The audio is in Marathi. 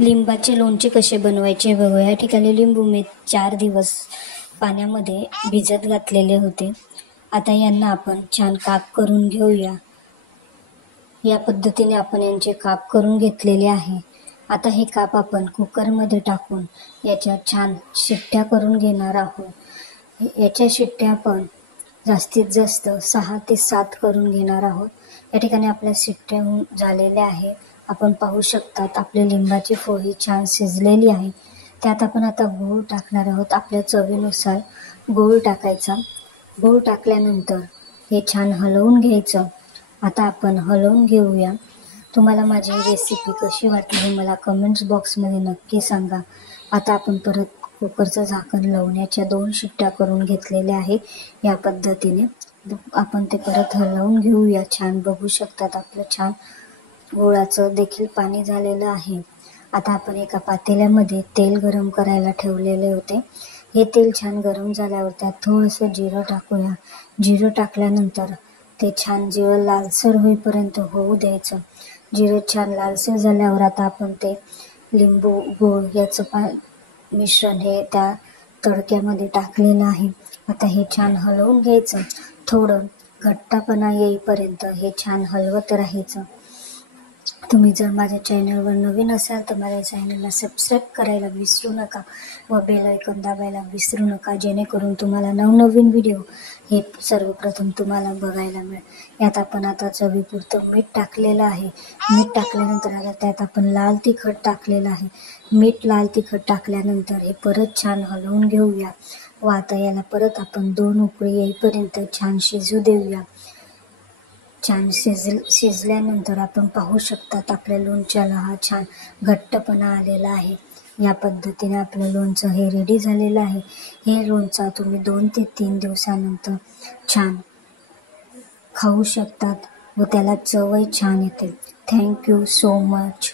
लिंबाचे लोणचे कसे बनवायचे बघूया. या ठिकाणी लिंबू मी 4 दिवस पाण्यामध्ये भिजत घातलेले होते. आता यांना आपण छान काप करून घेऊया. या पद्धतीने आपण यांचे काप करून घेतलेले आहे. आता हे काप आपण कुकरमध्ये टाकून याच्यात छान शिट्ट्या करून घेणार आहोत. याच्या शिट्ट्या आपण जास्तीत जास्त 6 ते 7 करून घेणार आहोत. या ठिकाणी आपल्या शिट्ट्या होऊन झालेल्या आहेत. आपण पाहू शकतात आपली लिंबाची फोडी छान शिजलेली आहे. त्यात आपण आता गूळ टाकणार आहोत. आपल्या चवीनुसार गूळ टाकायचा. गूळ टाकल्यानंतर हे छान हलवून घ्यायचं. आता आपण हलवून घेऊया. तुम्हाला माझी रेसिपी कशी वाटली हे मला कमेंट्स बॉक्समध्ये नक्की सांगा. आता आपण परत कुकरचं झाकण लावण्याच्या 2 शिट्ट्या करून घेतलेल्या आहे. या पद्धतीने आपण ते परत हलवून घेऊया. छान बघू शकतात आपलं छान गुळाचं देखील पाणी झालेलं आहे. आता आपण एका पातेल्यामध्ये तेल गरम करायला ठेवलेले होते. हे तेल छान गरम झाल्यावर त्यात थोडंसं जिरं टाकूया. जिरं टाकल्यानंतर ते छान जिरं लालसर होईपर्यंत होऊ द्यायचं. जिरं छान लालसर झाल्यावर आता आपण ते लिंबू गूळ याचं मिश्रण हे त्या तडक्यामध्ये टाकलेलं आहे. आता हे छान हलवून घ्यायचं. थोडं घट्टपणा येईपर्यंत हे छान हलवत राहायचं. तुम्ही जर माझ्या चॅनलवर नवीन असाल तर माझ्या चॅनलला सबस्क्राईब करायला विसरू नका व बेल आयकॉन दाबायला विसरू नका, जेणेकरून तुम्हाला नवनवीन व्हिडिओ हे सर्वप्रथम तुम्हाला बघायला मिळेल. यात आपण आता चवीपुरतं मीठ टाकलेलं आहे. मीठ टाकल्यानंतर आता त्यात आपण लाल तिखट टाकलेलं आहे. लाल तिखट टाकल्यानंतर हे परत छान हलवून घेऊया व आता याला परत आपण 2 उकळी येईपर्यंत छान शिजू देऊया. छान शिजल्यानंतर आपण पाहू शकतात आपल्या लोणच्याला हा छान घट्टपणा आलेला आहे. या पद्धतीने आपलं लोणचं हे रेडी झालेलं आहे. हे लोणचं तुम्ही 2 ते 3 दिवसानंतर छान खाऊ शकतात व त्याला चवही छान येते. Thank you so much.